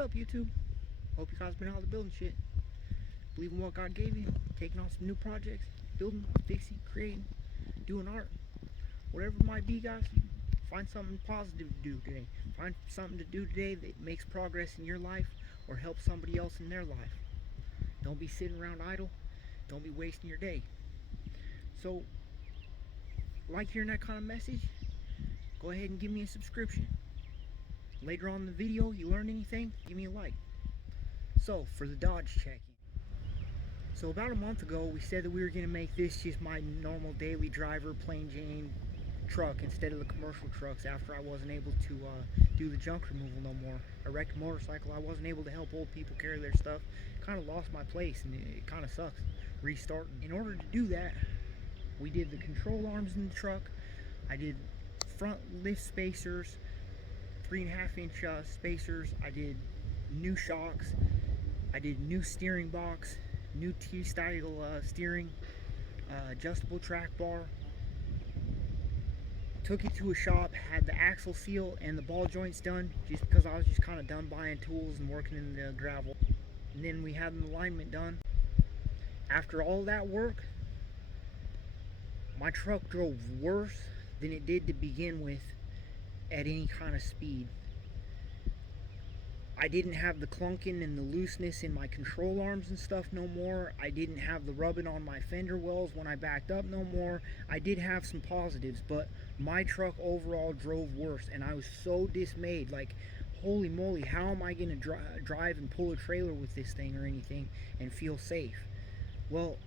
What's up, YouTube? Hope you guys been out there building shit. Believe in what God gave you, taking on some new projects, building, fixing, creating, doing art. Whatever it might be, guys, find something positive to do today. Find something to do today that makes progress in your life or helps somebody else in their life. Don't be sitting around idle. Don't be wasting your day. So, like hearing that kind of message, go ahead and give me a subscription. Later on in the video, you learn anything, give me a like. So, for the Dodge check-in. So about a month ago, we said that we were going to make this just my normal daily driver, plain Jane truck instead of the commercial trucks after I wasn't able to do the junk removal no more. I wrecked a motorcycle. I wasn't able to help old people carry their stuff. Kind of lost my place, and it kind of sucks restarting. In order to do that, we did the control arms in the truck. I did front lift spacers, 3.5-inch spacers. I did new shocks. I did new steering box, new T-style steering, adjustable track bar. Took it to a shop, had the axle seal and the ball joints done just because I was just kind of done buying tools and working in the gravel. And then we had an alignment done. After all that work, my truck drove worse than it did to begin with at any kind of speed. I didn't have the clunking and the looseness in my control arms and stuff no more. I didn't have the rubbing on my fender wells when I backed up no more. I did have some positives, but my truck overall drove worse, and I was so dismayed. Like, holy moly, how am I going to drive and pull a trailer with this thing or anything and feel safe? Well,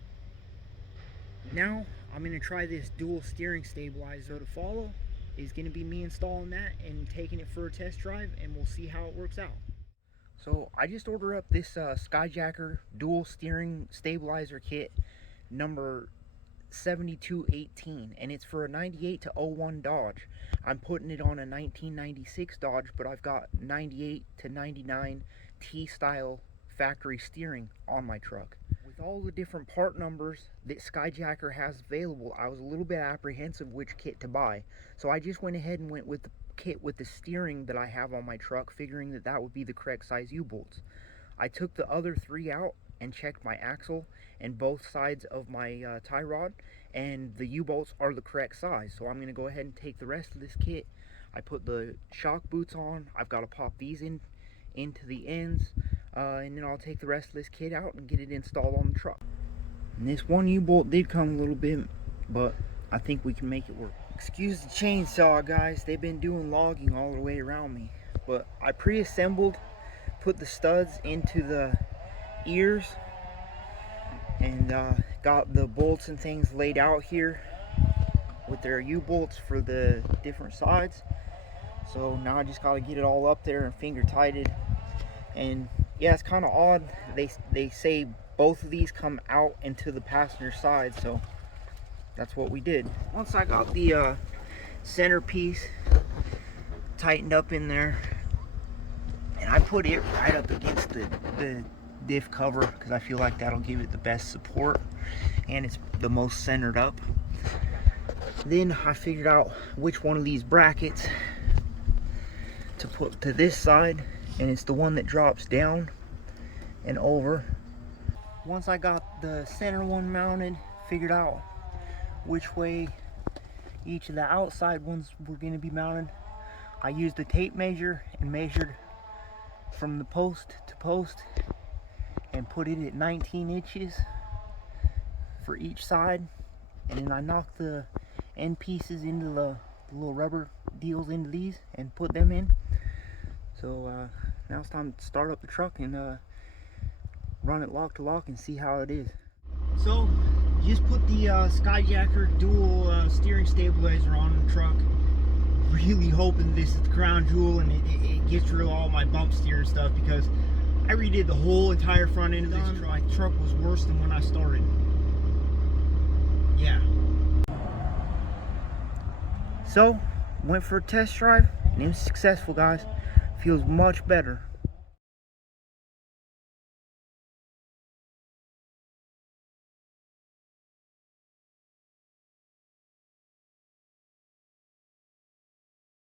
now I'm going to try this dual steering stabilizer. To follow is going to be me installing that and taking it for a test drive, and we'll see how it works out. So I just ordered up this Skyjacker dual steering stabilizer kit number 7218, and it's for a 98 to 01 Dodge. I'm putting it on a 1996 Dodge, but I've got 98 to 99 T-style factory steering on my truck. With all the different part numbers that Skyjacker has available, I was a little bit apprehensive which kit to buy. So I just went ahead and went with the kit with the steering that I have on my truck, figuring that that would be the correct size U-bolts. I took the other three out and checked my axle and both sides of my tie rod, and the U-bolts are the correct size. So I'm going to go ahead and take the rest of this kit. I put the shock boots on. I've got to pop these into the ends, and then I'll take the rest of this kit out and get it installed on the truck. And this one U-bolt did come a little bit, but I think we can make it work. Excuse the chainsaw, guys. They've been doing logging all the way around me. But I pre-assembled, put the studs into the ears, and got the bolts and things laid out here with their U-bolts for the different sides. So now I just got to get it all up there and finger tighted. And yeah, it's kind of odd. They say both of these come out into the passenger side, so that's what we did. Once I got the centerpiece tightened up in there, and I put it right up against the diff cover because I feel like that'll give it the best support and it's the most centered up. Then I figured out which one of these brackets to put to this side, and it's the one that drops down and over. Once I got the center one mounted, figured out which way each of the outside ones were going to be mounted, I used a tape measure and measured from the post to post and put it at 19 inches for each side, and then I knocked the end pieces into the little rubber deals into these and put them in. So now it's time to start up the truck and run it lock to lock and see how it is. So just put the Skyjacker dual steering stabilizer on the truck, really hoping this is the crown jewel and it gets rid of all my bump steer and stuff, because I redid the whole entire front end of this truck. My truck was worse than when I started. Yeah. So went for a test drive and it was successful, guys. Feels much better.